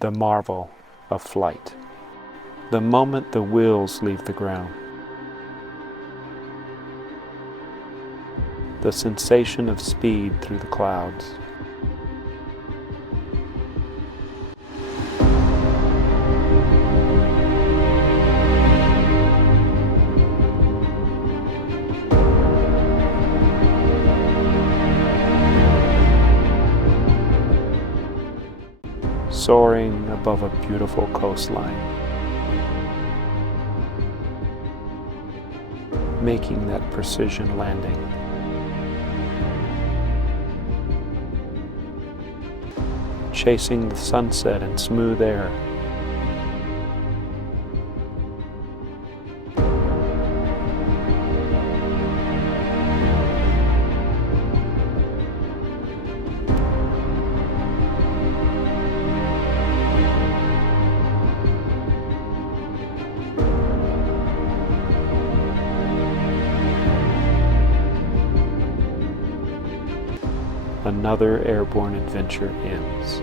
the marvel of flight. The moment the wheels leave the ground, the sensation of speed through the clouds, soaring above a beautiful coastline, making that precision landing. Chasing the sunset in smooth air. Another airborne adventure ends.